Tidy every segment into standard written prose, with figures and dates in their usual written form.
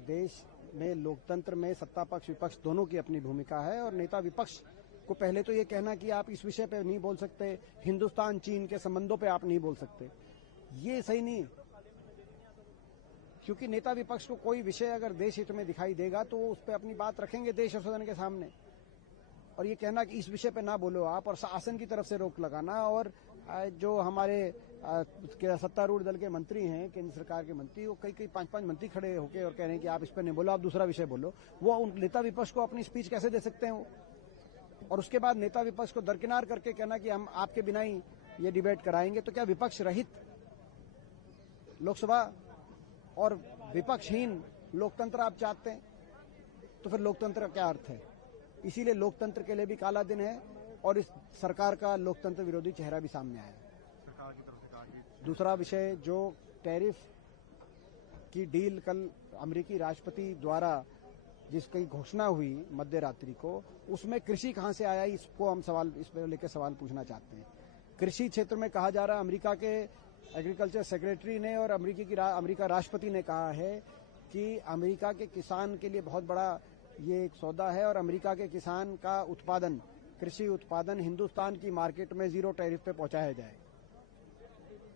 देश में लोकतंत्र में सत्ता पक्ष विपक्ष दोनों की अपनी भूमिका है और नेता विपक्ष को पहले तो ये कहना कि आप इस विषय पे नहीं बोल सकते, हिंदुस्तान चीन के संबंधों पे आप नहीं बोल सकते, ये सही नहीं है। क्योंकि नेता विपक्ष को कोई विषय अगर देश हित में दिखाई देगा तो उस पर अपनी बात रखेंगे देश और सदन के सामने। और ये कहना कि इस विषय पे ना बोलो आप, और शासन की तरफ से रोक लगाना, और जो हमारे सत्तारूढ़ दल के मंत्री हैं, केंद्र सरकार के मंत्री, वो कई 5-5 मंत्री खड़े होकर और कह रहे हैं कि आप इस पर नहीं बोलो, आप दूसरा विषय बोलो। वो उन नेता विपक्ष को अपनी स्पीच कैसे दे सकते हैं? और उसके बाद नेता विपक्ष को दरकिनार करके कहना कि हम आपके बिना ही ये डिबेट कराएंगे। तो क्या विपक्ष रहित लोकसभा और विपक्षहीन लोकतंत्र आप चाहते हैं? तो फिर लोकतंत्र का क्या अर्थ है? इसीलिए लोकतंत्र के लिए भी काला दिन है और इस सरकार का लोकतंत्र विरोधी चेहरा भी सामने आया। सरकार की तरफ से कहा कि दूसरा विषय, जो टैरिफ की डील कल अमेरिकी राष्ट्रपति द्वारा जिसकी घोषणा हुई मध्य रात्रि को, उसमें कृषि कहां से आया, इसको हम इस पर लेकर सवाल पूछना चाहते हैं। कृषि क्षेत्र में कहा जा रहा है, अमेरिका के एग्रीकल्चर सेक्रेटरी ने और अमेरिका राष्ट्रपति ने कहा है कि अमेरिका के किसान के लिए बहुत बड़ा ये एक सौदा है और अमेरिका के किसान का उत्पादन, कृषि उत्पादन हिंदुस्तान की मार्केट में 0 टैरिफ पे पहुंचाया जाए,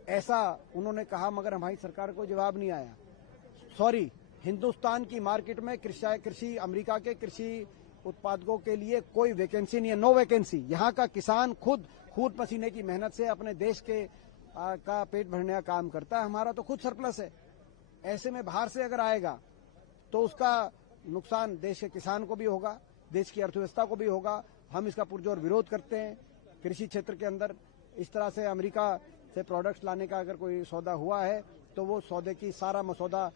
ऐसा उन्होंने कहा। मगर हमारी सरकार को जवाब नहीं आया। सॉरी, हिंदुस्तान की मार्केट में कृषि अमेरिका के कृषि उत्पादकों के लिए कोई वैकेंसी नहीं है, नो वैकेंसी। यहाँ का किसान खुद खून पसीने की मेहनत से अपने देश के का पेट भरने का काम करता है। हमारा तो खुद सरप्लस है। ऐसे में बाहर से अगर आएगा तो उसका नुकसान देश के किसान को भी होगा, देश की अर्थव्यवस्था को भी होगा। हम इसका पुरजोर विरोध करते हैं। कृषि क्षेत्र के अंदर इस तरह से अमेरिका से प्रोडक्ट्स लाने का अगर कोई सौदा हुआ है तो वो सौदे की सारा मसौदा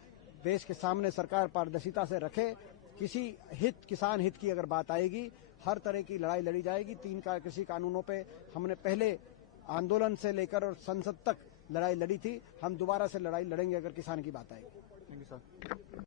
देश के सामने सरकार पारदर्शिता से रखे। किसान हित की अगर बात आएगी, हर तरह की लड़ाई लड़ी जाएगी। 3 कृषि कानूनों पे हमने पहले आंदोलन से लेकर और संसद तक लड़ाई लड़ी थी। हम दोबारा से लड़ाई लड़ेंगे अगर किसान की बात आएगी। Thank you sir.